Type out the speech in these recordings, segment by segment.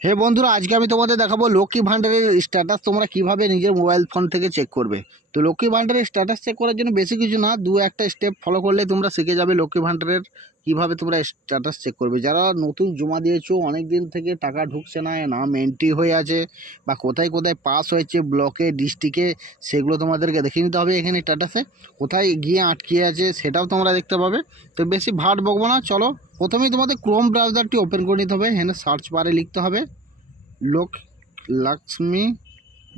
হে বন্ধুরা, আজকে আমি তোমাদের দেখাবো লক্ষ্মী ভান্ডারের স্ট্যাটাস তোমরা কিভাবে নিজের মোবাইল ফোন থেকে চেক করবে। তো লক্ষ্মী ভান্ডারের স্ট্যাটাস চেক করার জন্য বেশি কিছু না, একটা স্টেপ ফলো করলে তোমরা শিখে যাবে লক্ষ্মী ভান্ডারের কিভাবে তোমরা স্ট্যাটাস চেক করবে। যারা নতুন জমা দিয়েছো, অনেক দিন থেকে টাকা ঢুকছে না, নাম এন্ট্রি হয়ে আছে বা কোথায় কোথায় পাস হয়েছে ব্লকে ডিস্ট্রিক্টে, সেগুলো তোমাদেরকে দেখে নিতে হবে। এখানে স্ট্যাটাসে কোথায় গিয়ে আটকে আছে সেটাও তোমরা দেখতে পাবে। তো বেশি ভাট বকবো না, চলো। প্রথমেই তোমাদের ক্রোম ব্রাউজারটি ওপেন করে নিতে হবে। এখানে সার্চ বারে লিখতে হবে লক্ষ্মী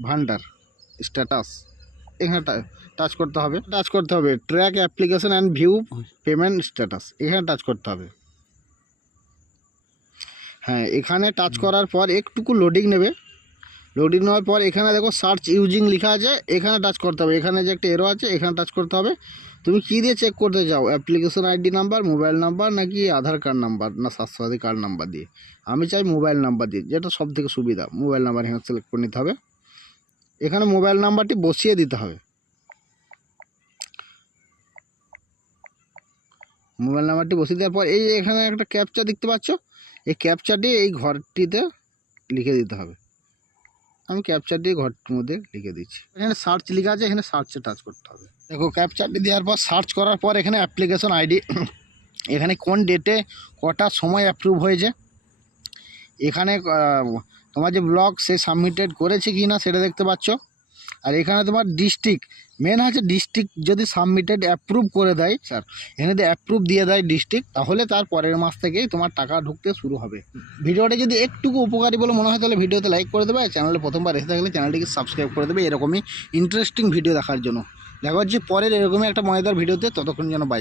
ভান্ডার স্ট্যাটাস। এখানে টাচ করতে হবে track application and view payment status, এখানে টাচ করতে হবে। হ্যাঁ, এখানে টাচ করার পর একটুকু লোডিং নেবে। লোডিং নেওয়ার পর এখানে দেখো সার্চ ইউজিং লেখা আছে, এখানে টাচ করতে হবে। এখানে যে একটা এরো আছে, এখানে টাচ করতে হবে। তুমি কী দিয়ে চেক করতে চাও, application ID number, mobile number, নাকি আধার কার্ড নাম্বার, না স্বাস্থ্যসাথী কার্ড নাম্বার দিয়ে? আমি চাই মোবাইল নাম্বার দিয়ে, যেটা সব থেকে সুবিধা। মোবাইল নাম্বার এখানে সিলেক্ট করে নিতে হবে। এখানে মোবাইল নাম্বারটি বসিয়ে দিতে হবে। মোবাইল নাম্বারটি বসিয়ে দেওয়ার পর এই এখানে একটা ক্যাপচা দেখতে পাচ্ছ, এই ক্যাপচাটি এই ঘরটিতে লিখে দিতে হবে। আমি ক্যাপচারটি ঘরটির মধ্যে লিখে দিচ্ছি। এখানে সার্চ লেখা আছে, এখানে সার্চে টাচ করতে হবে। দেখো, ক্যাপচারটি দেওয়ার পর সার্চ করার পর এখানে অ্যাপ্লিকেশন আইডি, এখানে কোন ডেটে কটার সময় অ্যাপ্রুভ হয়েছে, এখানে তোমার যে ব্লক সে সাবমিটেড করেছে কি না সেটা দেখতে পাচ্ছ। আর এখানে তোমার ডিস্ট্রিক্ট, মেন হচ্ছে ডিস্ট্রিক্ট যদি সাবমিটেড অ্যাপ্রুভ করে দেয়, স্যার এখানে যদি অ্যাপ্রুভ দিয়ে দেয় ডিস্ট্রিক্ট, তাহলে তার পরের মাস থেকেই তোমার টাকা ঢুকতে শুরু হবে। ভিডিওটা যদি একটুকু উপকারী বলে মনে হয় তাহলে ভিডিওতে লাইক করে দেবে। চ্যানেলে প্রথমবার এসে থাকলে চ্যানেলটিকে সাবস্ক্রাইব করে দেবে এরকমই ইন্টারেস্টিং ভিডিও দেখার জন্য। দেখা হচ্ছে পরের এরকমই একটা মজাদার ভিডিওতে, ততক্ষণ যেন বাই।